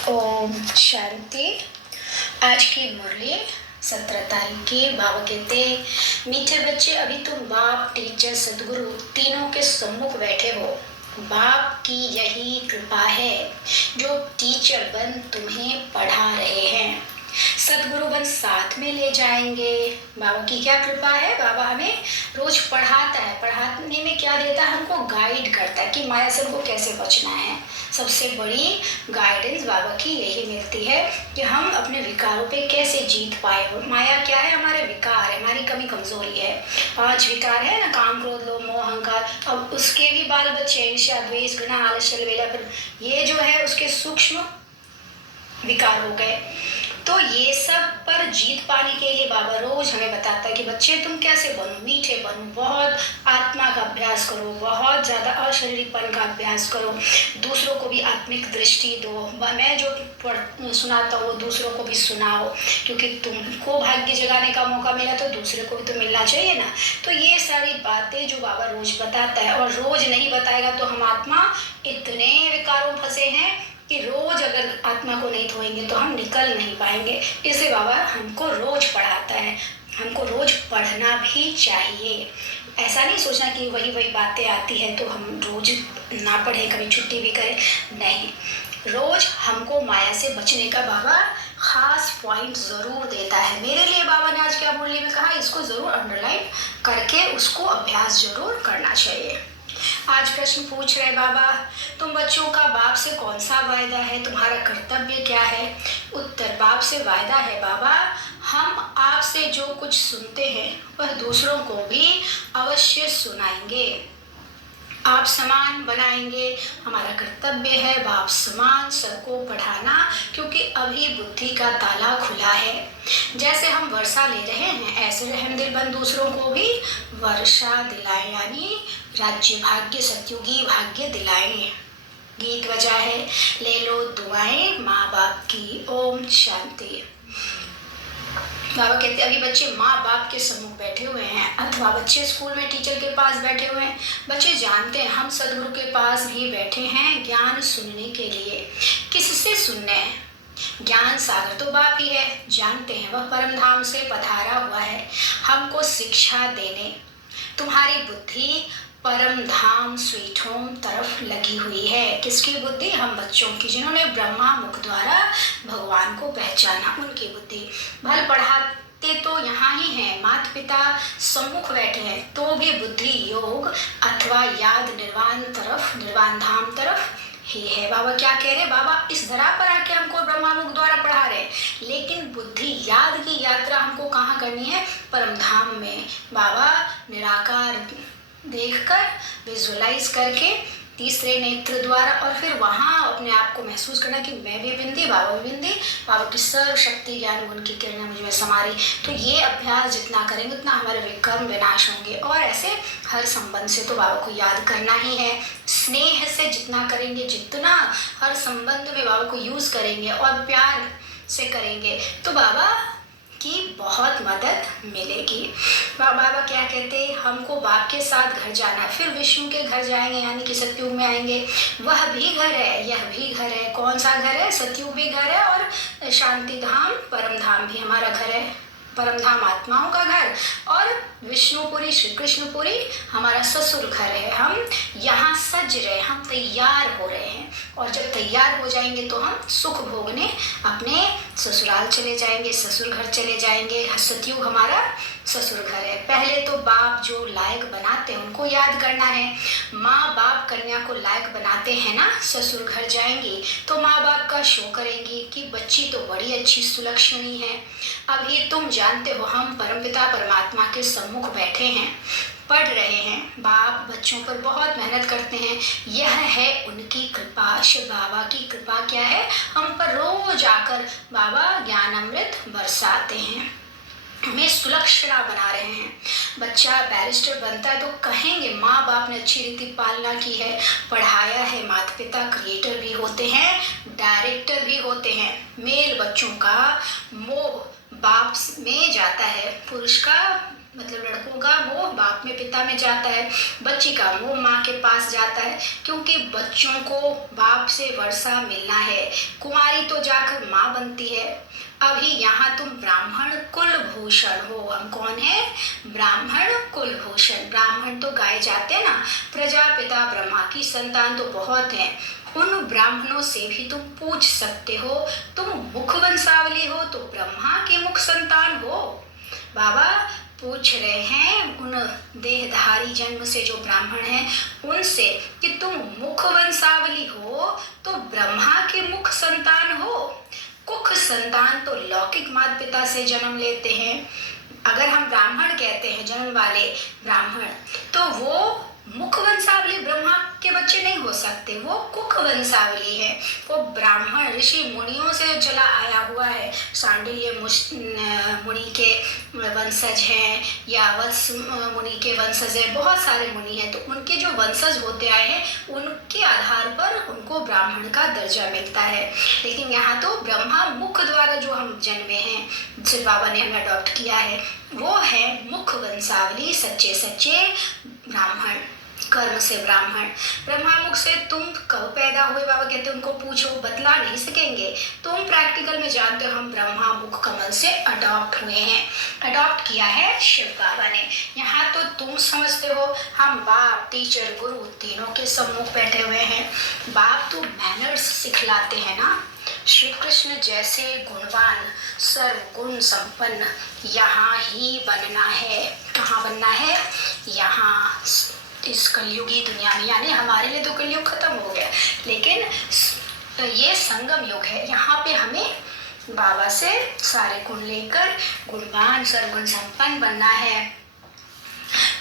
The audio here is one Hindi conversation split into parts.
ओम शांति। आज की मुरली 17 तारीख की। बाबा कहते, मीठे बच्चे, अभी तुम बाप, टीचर, सदगुरु तीनों के सम्मुख बैठे हो। बाप की यही कृपा है जो टीचर बन तुम्हें पढ़ा रहे हैं, सदगुरु बन साथ में ले जाएंगे। बाबा की क्या कृपा है, बाबा हमें रोज पढ़ाता है। पढ़ाने में क्या देता है, हमको गाइड करता है कि माया से हमको कैसे बचना है। सबसे बड़ी गाइडेंस बाबा की यही मिलती है कि हम अपने विकारों पे कैसे जीत पाए हो। माया क्या है, हमारे विकार है, हमारी कमी कमजोरी है। 5 विकार है ना, काम, क्रोध, लोभ, मोह, अहंकार। अब उसके भी बाल बच्चे ईर्ष्या, द्वेष, घृणा, आलस्य, वेलापन, ये जो है उसके सूक्ष्म विकार हो गए। तो ये सब पर जीत पाने के लिए बाबा रोज हमें बताता है कि बच्चे तुम कैसे बनो, मीठे बनो, बहुत आत्मा का अभ्यास करो, बहुत ज्यादा अशारीरिकपन का अभ्यास करो, दूसरों को भी आत्मिक दृष्टि दो। मैं जो सुनाता हूँ वो दूसरों को भी सुनाओ, क्योंकि तुमको भाग्य जगाने का मौका मिला तो दूसरे को भी तो मिलना चाहिए ना। तो ये सारी बातें जो बाबा रोज बताता है, और रोज नहीं बताएगा तो हम आत्मा इतने विकारों फंसे हैं कि रोज अगर आत्मा को नहीं धोएंगे तो हम निकल नहीं पाएंगे। इसलिए बाबा हमको रोज पढ़ाता है, हमको रोज पढ़ना भी चाहिए। ऐसा नहीं सोचना कि वही वही बातें आती है तो हम रोज ना पढ़ें, कभी छुट्टी भी करें, नहीं। रोज हमको माया से बचने का बाबा खास पॉइंट जरूर देता है। मेरे लिए बाबा ने आज क्या मुरली में कहा, इसको जरूर अंडरलाइन करके उसको अभ्यास जरूर करना चाहिए। आज प्रश्न पूछ रहे बाबा, तुम बच्चों का बाप से कौन सा वायदा है, तुम्हारा कर्तव्य क्या है। उत्तर, बाप से वायदा है बाबा, हम आपसे जो कुछ सुनते हैं वह दूसरों को भी अवश्य सुनाएंगे, आप समान बनाएंगे। हमारा कर्तव्य है बाप समान सबको पढ़ाना, क्योंकि अभी बुद्धि का ताला खुला है। जैसे हम वर्षा ले रहे हैं ऐसे रहम दिल बन दूसरों को भी वर्षा दिलाएं, यानी राज्य भाग्य, सत्युगी भाग्य दिलाएं। गीत बजा है, ले लो दुआएं माँ बाप की। ओम शांति। बाबा कहते अभी बच्चे माँ बाप के सम्मुख बैठे हुए हैं, अथवा बच्चे स्कूल में टीचर के पास बैठे हुए हैं। बच्चे जानते हैं हम सदगुरु के पास भी बैठे हैं ज्ञान सुनने के लिए। किससे सुनने हैं, ज्ञान सागर तो बाप ही है, जानते हैं वह परम धाम से पधारा हुआ है हमको शिक्षा देने। तुम्हारी बुद्धि परम धाम स्वीट होम तरफ लगी हुई है। किसकी बुद्धि, हम बच्चों की, जिन्होंने ब्रह्मा मुख द्वारा भगवान को पहचाना, उनकी बुद्धि। भल पढ़ाते तो यहाँ ही हैं, माता पिता सम्मुख बैठे हैं, तो भी बुद्धि योग अथवा याद निर्वाण तरफ, निर्वाण धाम तरफ ही है। बाबा क्या कह रहे, बाबा इस धरा पर आके हमको ब्रह्मा मुख द्वारा पढ़ा रहे, लेकिन बुद्धि याद की यात्रा हमको कहाँ करनी है, परम धाम में। बाबा निराकार देखकर, विजुअलाइज करके, तीसरे नेत्र द्वारा, और फिर वहाँ अपने आप को महसूस करना कि मैं भी बिंदी, बाबा भी बिंदी, बाबा की सर्व शक्ति ज्ञान गुण की किरणें मुझ में समारी। तो ये अभ्यास जितना करेंगे उतना हमारे विकर्म विनाश होंगे। और ऐसे हर संबंध से तो बाबा को याद करना ही है। स्नेह से जितना करेंगे, जितना हर संबंध में बाबा को यूज करेंगे और प्यार से करेंगे तो बाबा की बहुत मदद मिलेगी। बाबा क्या कहते, हमको बाप के साथ घर जाना है, फिर विष्णु के घर जाएंगे, यानी कि सतयुग में आएंगे। वह भी घर है, यह भी घर है। कौन सा घर है, सतयुग भी घर है और शांति धाम परम धाम भी हमारा घर है। परम धाम आत्माओं का घर और विष्णुपुरी श्री कृष्णपुरी हमारा ससुर घर है। हम यहाँ सज रहे, हम तैयार हो रहे हैं, और जब तैयार हो जाएंगे तो हम सुख भोगने अपने ससुराल चले जाएंगे, ससुर घर चले जाएंगे। सतयुग हमारा ससुर घर है। पहले तो बाप जो लायक बनाते हैं उनको याद करना है। माँ बाप कन्या को लायक बनाते हैं ना, ससुर घर जाएंगी तो माँ बाप का शो करेंगी कि बच्ची तो बड़ी अच्छी सुलक्षणी है। अभी तुम जानते हो हम परमपिता परमात्मा के सम्मुख बैठे हैं, पढ़ रहे हैं। बाप बच्चों पर बहुत मेहनत करते हैं, यह है उनकी कृपा। शिव बाबा की कृपा क्या है, हम पर रोज आकर बाबा ज्ञान अमृत बरसाते हैं, हमें सुलक्षणा बना रहे हैं। बच्चा बैरिस्टर बनता है तो कहेंगे माँ बाप ने अच्छी रीति पालना की है, पढ़ाया है। माता पिता क्रिएटर भी होते हैं, डायरेक्टर भी होते हैं। मेल बच्चों का मोह बाप में जाता है, पुरुष का मतलब लड़कों का मोह बाप में पिता में जाता है, बच्ची का मोह माँ के पास जाता है, क्योंकि बच्चों को बाप से वर्षा मिलना है। कुंवारी तो जाकर माँ बनती है। अभी यहाँ तुम ब्राह्मण कुल भूषण हो। हम कौन है? ब्राह्मण कुल भूषण। ब्राह्मण तो गाए जाते हैं ना, प्रजापिता ब्रह्मा की संतान तो बहुत हैं। उन ब्राह्मणों से भी तुम पूछ सकते हो। तुम मुख वंशावली हो तो ब्रह्मा की मुख संतान हो। बाबा पूछ रहे हैं उन देहधारी जन्म से जो ब्राह्मण हैं उनसे कि तुम मुख वंशावली हो तो ब्रह्मा के मुख संतान हो। कुख संतान तो लौकिक माता पिता से जन्म लेते हैं। अगर हम ब्राह्मण कहते हैं जन्म वाले ब्राह्मण, तो वो मुख वंशावली ब्रह्मा के बच्चे नहीं हो सकते, वो कुख वंशावली है। वो ब्राह्मण ऋषि मुनियों से चला आया हुआ है। सांडिल्य मुनि के वंशज हैं या वत्स मुनि के वंशज है, बहुत सारे मुनि हैं, तो उनके जो वंशज होते आए हैं उनके आधार पर उनको ब्राह्मण का दर्जा मिलता है। लेकिन यहाँ तो ब्रह्मा मुख द्वारा जो हम जन्मे हैं, जिस बाबा ने हमें अडॉप्ट किया है, वो है मुख वंशावली, सच्चे सच्चे ब्राह्मण, कर्म से ब्राह्मण। ब्रह्मा मुख से तुम कब पैदा हुए? बाबा कहते उनको पूछो, बतला नहीं सकेंगे। तुम प्रैक्टिकल में जानते हो हम ब्रह्मा मुख कमल से अडॉप्ट हुए हैं। अडॉप्ट किया है शिव बाबा ने। यहाँ तो तुम समझते हो हम बाप टीचर गुरु तीनों के सम्मुख बैठे हुए हैं। बाप तो मैनर्स सिखलाते हैं ना। श्री कृष्ण जैसे गुणवान सर्वगुण संपन्न यहाँ ही बनना है। कहाँ बनना है? यहाँ इस कलयुगी दुनिया में। यानी हमारे लिए तो कलयुग खत्म हो गया, लेकिन ये संगम युग है। यहाँ पे हमें बाबा से सारे गुण लेकर गुणवान सर्वगुण संपन्न बनना है,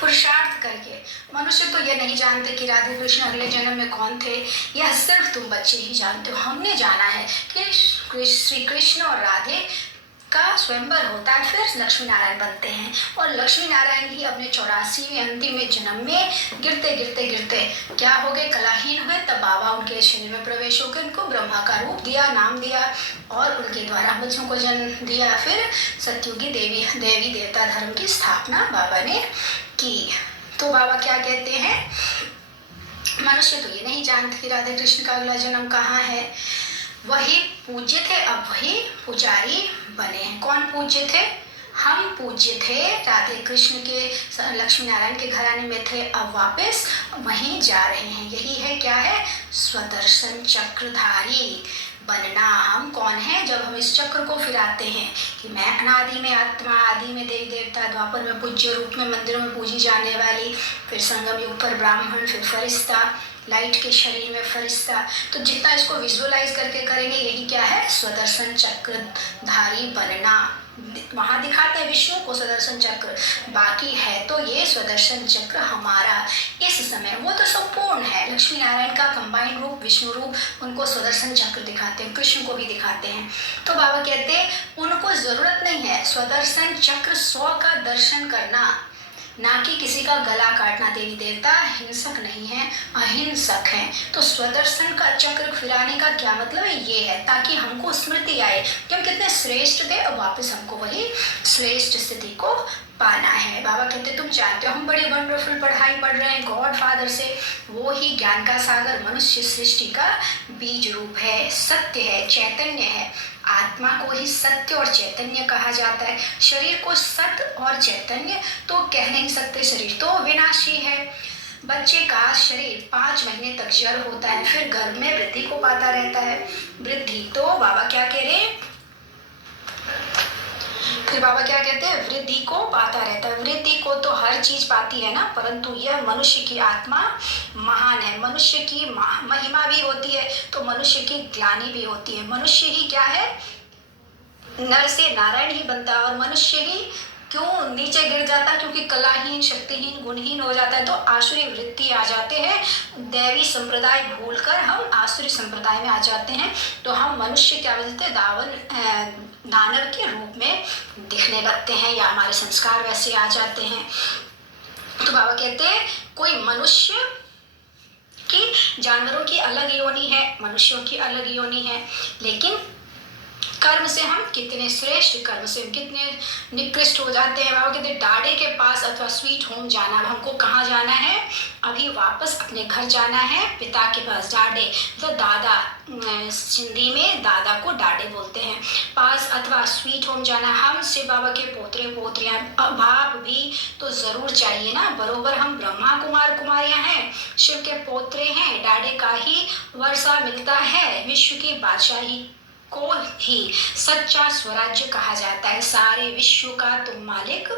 पुरुषार्थ करके। मनुष्य तो यह नहीं जानते कि राधे कृष्ण अगले जन्म में कौन थे, यह सिर्फ तुम बच्चे ही जानते हो। हमने जाना है कि श्री कृष्ण और राधे का स्वयंवर होता है, फिर लक्ष्मी नारायण बनते हैं। और लक्ष्मी नारायण ही अपने 84वें अंतिम जन्म में गिरते गिरते गिरते क्या हो गए? कलाहीन हुए। तब बाबा उनके शरीर में प्रवेश होकर उनको ब्रह्मा का रूप दिया, नाम दिया, और उनके द्वारा बच्चों को जन्म दिया। फिर सतयुगी देवी देवता धर्म की स्थापना बाबा ने की। तो बाबा क्या कहते हैं? मनुष्य तो ये नहीं जानते कि राधे कृष्ण का अगला जन्म कहाँ है। वही पूज्य थे, अब वही पुजारी बने हैं। कौन पूज्य थे? हम पूज्य थे, राधे कृष्ण के लक्ष्मी नारायण के घराने में थे, अब वापस वहीं जा रहे हैं। यही है, क्या है? स्वदर्शन चक्रधारी बनना। हम कौन है? जब हम इस चक्र को फिराते हैं कि मैं अनादि में आत्मा, आदि में देवी देवता, द्वापर में पूज्य रूप में मंदिरों में पूजी जाने वाली, फिर संगम युग पर ब्राह्मण, फिर फरिश्ता, लाइट के शरीर में फरिश्ता। तो जितना इसको विजुअलाइज करके करेंगे, यही क्या है? स्वदर्शन चक्रधारी बनना। वहां दिखाते हैं विष्णु को स्वदर्शन चक्र, बाकी है तो ये स्वदर्शन चक्र हमारा इस समय। वो तो संपूर्ण है, लक्ष्मी नारायण का कंबाइंड रूप विष्णु रूप, उनको स्वदर्शन चक्र दिखाते हैं, कृष्ण को भी दिखाते हैं। तो बाबा कहते हैं उनको जरूरत नहीं है स्वदर्शन चक्र 100 का दर्शन करना, ना कि किसी का गला काटना। देवी देवता हिंसक नहीं है, अहिंसक हैं। तो स्वदर्शन का चक्र फिराने का क्या मतलब है? ये है ताकि हमको स्मृति आए कि हम कितने श्रेष्ठ थे, और वापस हमको वही श्रेष्ठ स्थिति को पाना है। बाबा कहते तुम जानते हो हम बड़ी वंडरफुल पढ़ाई पढ़ रहे हैं गॉड फादर से। वो ही ज्ञान का सागर मनुष्य सृष्टि का बीज रूप है, सत्य है, चैतन्य है। आत्मा को ही सत्य और चैतन्य कहा जाता है। शरीर को सत्य और चैतन्य तो कह नहीं सकते, शरीर तो विनाशी है। बच्चे का शरीर 5 महीने तक जड़ होता है, फिर गर्भ में वृद्धि को पाता रहता है। वृद्धि तो बाबा क्या कह रहे हैं? फिर बाबा क्या कहते हैं? वृद्धि को पाता रहता है। वृद्धि को तो हर चीज पाती है ना, परंतु यह मनुष्य की आत्मा महान है। मनुष्य की महिमा भी होती है तो मनुष्य की ग्लानि भी होती है। मनुष्य ही क्या है? नर से नारायण ही बनता है। और मनुष्य ही क्यों नीचे गिर जाता है? क्योंकि कलाहीन, शक्तिहीन, गुणहीन हो जाता है, तो आसुरी वृत्ति आ जाते हैं। दैवी संप्रदाय भूलकर हम आसुरी संप्रदाय में आ जाते हैं। तो हम मनुष्य क्या बोलते हैं? दानव के रूप में दिखने लगते हैं, या हमारे संस्कार वैसे आ जाते हैं। तो बाबा कहते हैं कोई मनुष्य की, जानवरों की अलग योनि है, मनुष्यों की अलग योनि है, लेकिन कर्म से हम कितने श्रेष्ठ, कर्म से हम कितने निकृष्ट हो जाते हैं। बाबा कहते डाडे के पास अथवा स्वीट होम जाना। हमको कहाँ जाना है? अभी वापस अपने घर जाना है, पिता के पास। डाडे तो दादा, हिंदी में दादा को डाडे बोलते हैं। पास अथवा स्वीट होम जाना। हम शिव बाबा के पोतरे पोतरियां, बाप भी तो जरूर चाहिए ना, बरोबर हम ब्रह्मा कुमार कुमारियां हैं, शिव के पोतरे हैं, डाडे का ही वर्षा मिलता है। विश्व की बादशाही को ही सच्चा स्वराज्य कहा जाता है। सारे विश्व का तुम मालिक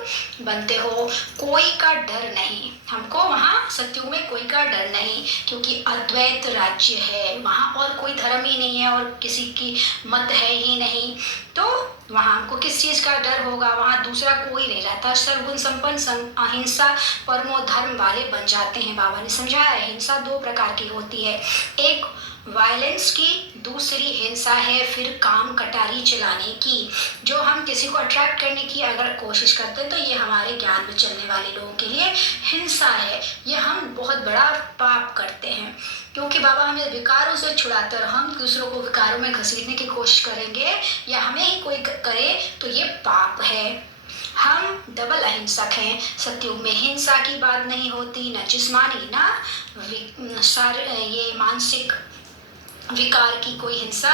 बनते हो, कोई का डर नहीं। हमको वहाँ सत्युग में कोई का डर नहीं, क्योंकि अद्वैत राज्य है वहाँ, और कोई धर्म ही नहीं है और किसी की मत है ही नहीं। तो वहाँ हमको किस चीज का डर होगा? वहाँ दूसरा कोई नहीं रहता। सर्वगुण संपन्न, अहिंसा परमो धर्म वाले बन जाते हैं। बाबा ने समझाया है हिंसा दो प्रकार की होती है, एक वायलेंस की, दूसरी हिंसा है फिर काम कटारी चलाने की। जो हम किसी को अट्रैक्ट करने की अगर कोशिश करते हैं तो ये हमारे ज्ञान में चलने वाले लोगों के लिए हिंसा है। ये हम बहुत बड़ा पाप करते हैं, क्योंकि बाबा हमें विकारों से छुड़ाते हैं और हम दूसरों को विकारों में घसीटने की कोशिश करेंगे या हमें ही कोई करे तो ये पाप है। हम डबल अहिंसक हैं। सत्युग में हिंसा की बात नहीं होती, न जिस्मानी न ये मानसिक विकार की कोई हिंसा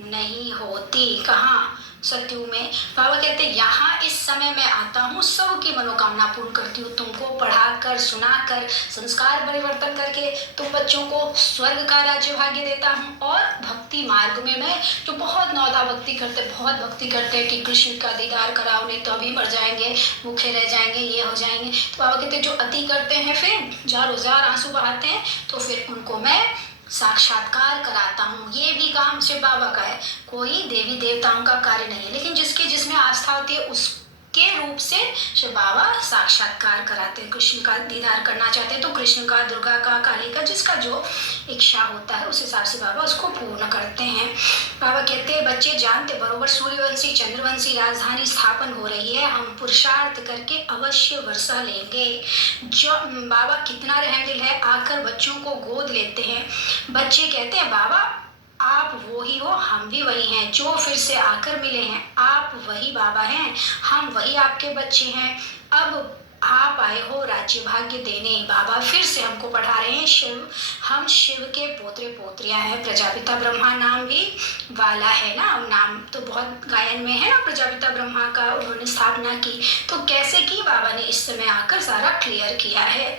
नहीं होती। कहाँ? सत्युग में। बाबा कहते यहाँ इस समय मैं आता हूँ, सबकी मनोकामना पूर्ण करती हूँ। तुमको पढ़ाकर, सुनाकर, संस्कार परिवर्तन करके तुम बच्चों को स्वर्ग का राज्य भाग्य देता हूँ। और भक्ति मार्ग में मैं जो बहुत नौदा भक्ति करते, बहुत भक्ति करते हैं कि कृष्ण का दीदार कराओ, नहीं तो अभी मर जाएंगे, भूखे रह जाएंगे, ये हो जाएंगे। तो बाबा कहते जो अति करते हैं, फिर जारो जार आंसू बहाते हैं, तो फिर उनको मैं साक्षात्कार कराता हूँ। ये भी काम शिव बाबा का है, कोई देवी देवताओं का कार्य नहीं है, लेकिन जिसकी जिसमें आस्था होती है उसके रूप से शिव बाबा साक्षात्कार कराते हैं। कृष्ण का दीदार करना चाहते हैं तो कृष्ण का, दुर्गा का, काली का, जिसका जो इच्छा होता है उस हिसाब से बाबा उसको पूर्ण करते हैं। बाबा कहते हैं बच्चे जानते बरोबर सूर्यवंशी चंद्रवंशी राजधानी स्थापन हो रही है, हम पुरुषार्थ करके अवश्य वर्षा लेंगे। जो बाबा कितना रहमदिल है, आकर बच्चों को गोद लेते हैं। बच्चे कहते हैं बाबा आप वो ही हो, हम भी वही हैं, जो फिर से आकर मिले हैं। आप वही बाबा हैं, हम वही आपके बच्चे हैं। अब आप आए हो राज्य भाग्य देने। बाबा फिर से हमको पढ़ा रहे हैं शिव, हम शिव के पोतरे पोत्रियां हैं। प्रजापिता ब्रह्मा नाम भी वाला है ना, नाम तो बहुत गायन में है ना, प्रजापिता ब्रह्मा का उन्होंने स्थापना की। तो कैसे की बाबा ने इस समय आकर सारा क्लियर किया है।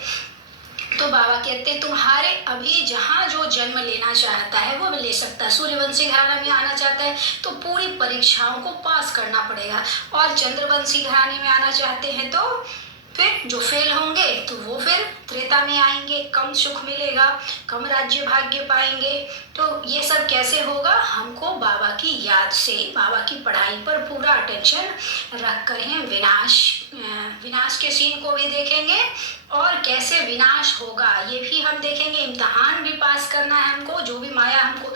तो बाबा कहते हैं तुम्हारे अभी जहाँ जो जन्म लेना चाहता है वो भी ले सकता है। सूर्यवंशी घराने में आना चाहता है तो पूरी परीक्षाओं को पास करना पड़ेगा, और चंद्रवंशी घराने में आना चाहते हैं तो फिर जो फेल होंगे तो वो फिर त्रेता में आएंगे, कम सुख मिलेगा, कम राज्य भाग्य पाएंगे। तो ये सब कैसे होगा? हमको बाबा की याद से, बाबा की पढ़ाई पर पूरा अटेंशन रख कर हैं। विनाश के सीन को भी देखेंगे और कैसे विनाश होगा ये भी हम देखेंगे। इम्तहान भी पास करना है हमको, जो भी माया हमको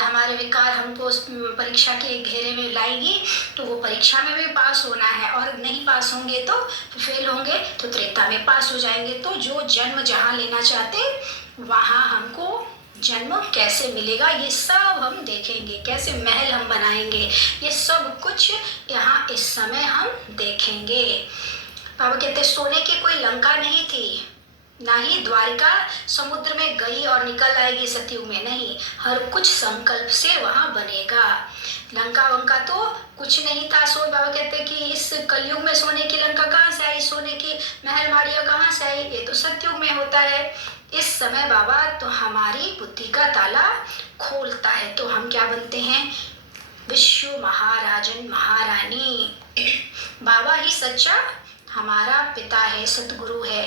हमारे विकार हमको परीक्षा के घेरे में लाएगी तो वो परीक्षा में भी पास होना है, और नहीं पास होंगे तो फेल होंगे तो त्रेता में पास हो जाएंगे। तो जो जन्म जहाँ लेना चाहते वहाँ हमको जन्म कैसे मिलेगा ये सब हम देखेंगे, कैसे महल हम बनाएंगे ये सब कुछ यहाँ इस समय हम देखेंगे। बाबा कहते सोने की कोई लंका नहीं थी, ना ही द्वारिका समुद्र में गई और निकल आएगी सतयुग में, नहीं, हर कुछ संकल्प से वहां बनेगा। लंका वंका तो कुछ नहीं था। सो बाबा कहते कि इस कलयुग में सोने की लंका कहाँ से आई, सोने की महल माड़िया कहाँ से आई, ये तो सतयुग में होता है। इस समय बाबा तो हमारी बुद्धि का ताला खोलता है, तो हम क्या बनते हैं? विश्व महाराजन महारानी। बाबा ही सच्चा हमारा पिता है, सतगुरु है।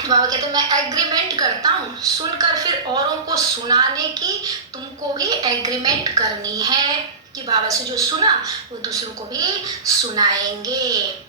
बाबा कहते मैं एग्रीमेंट करता हूँ, सुनकर फिर औरों को सुनाने की तुमको भी एग्रीमेंट करनी है कि बाबा से जो सुना वो दूसरों को भी सुनाएंगे।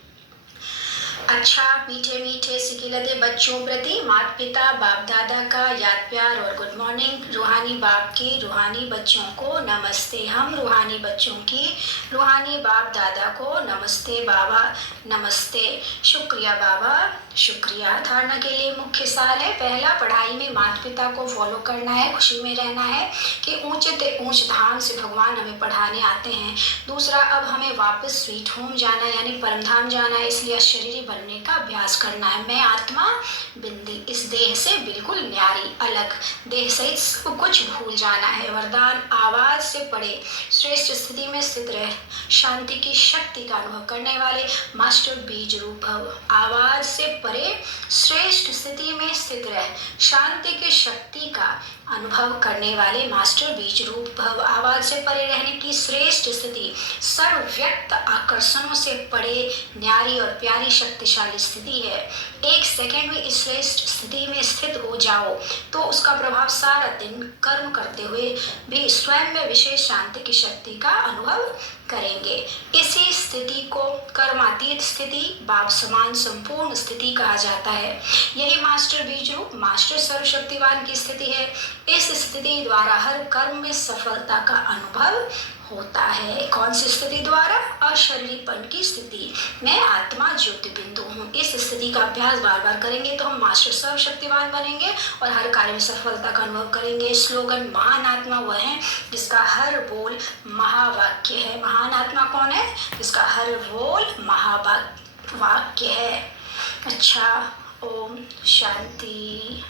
अच्छा मीठे मीठे सिकिलते बच्चों प्रति माता पिता बाप दादा का याद प्यार और गुड मॉर्निंग। रूहानी बाप की रूहानी बच्चों को नमस्ते। हम रूहानी बच्चों की रूहानी बाप दादा को नमस्ते। बाबा नमस्ते। शुक्रिया बाबा, शुक्रिया। धारणा के लिए मुख्य सार है, पहला, पढ़ाई में माता पिता को फॉलो करना है, खुशी में रहना है कि ऊंचे ते ऊंच धाम से भगवान हमें पढ़ाने आते हैं। दूसरा, अब हमें वापस स्वीट होम जाना है यानी परमधाम जाना है, इसलिए शरीरी बनने का अभ्यास करना है। मैं आत्मा बिंदी, इस देह से बिल्कुल न्यारी, अलग, देह सहित सब कुछ भूल जाना है। वरदान, आवाज से पढ़े, श्रेष्ठ स्थिति में स्थित रहे, शांति की शक्ति का अनुभव करने वाले मास्टर बीज रूप भव। आवाज से परे श्रेष्ठ स्थिति में स्थित रह, शांति की शक्ति का अनुभव करने वाले मास्टर बीज रूप भव। आवाज से परे रहने की श्रेष्ठ स्थिति सर्वव्यक्त आकर्षणों से परे न्यारी और प्यारी शक्तिशाली स्थिति है। एक सेकंड में इस श्रेष्ठ स्थिति में स्थित हो जाओ तो उसका प्रभाव सारा दिन कर्म करते हुए भी स्वयं में विशेष शांति की शक्ति का अनुभव करेंगे। इसी स्थिति को कर्मातीत स्थिति, बाप समान संपूर्ण स्थिति कहा जाता है। यही मास्टर बीज रूप, मास्टर सर्वशक्तिवान की स्थिति है। इस स्थिति द्वारा हर कर्म में सफलता का अनुभव होता है। कौन सी स्थिति द्वारा? अशरीरीपन की स्थिति। मैं आत्मा ज्योति बिंदु हूँ। इस स्थिति का अभ्यास बार बार करेंगे तो हम मास्टर सर्वशक्तिवान बनेंगे और हर कार्य में सफलता का अनुभव करेंगे। स्लोगन, महान आत्मा वह है जिसका हर बोल महावाक्य है। महान आत्मा कौन है? जिसका हर बोल महावाक्य है। अच्छा, ओम शांति।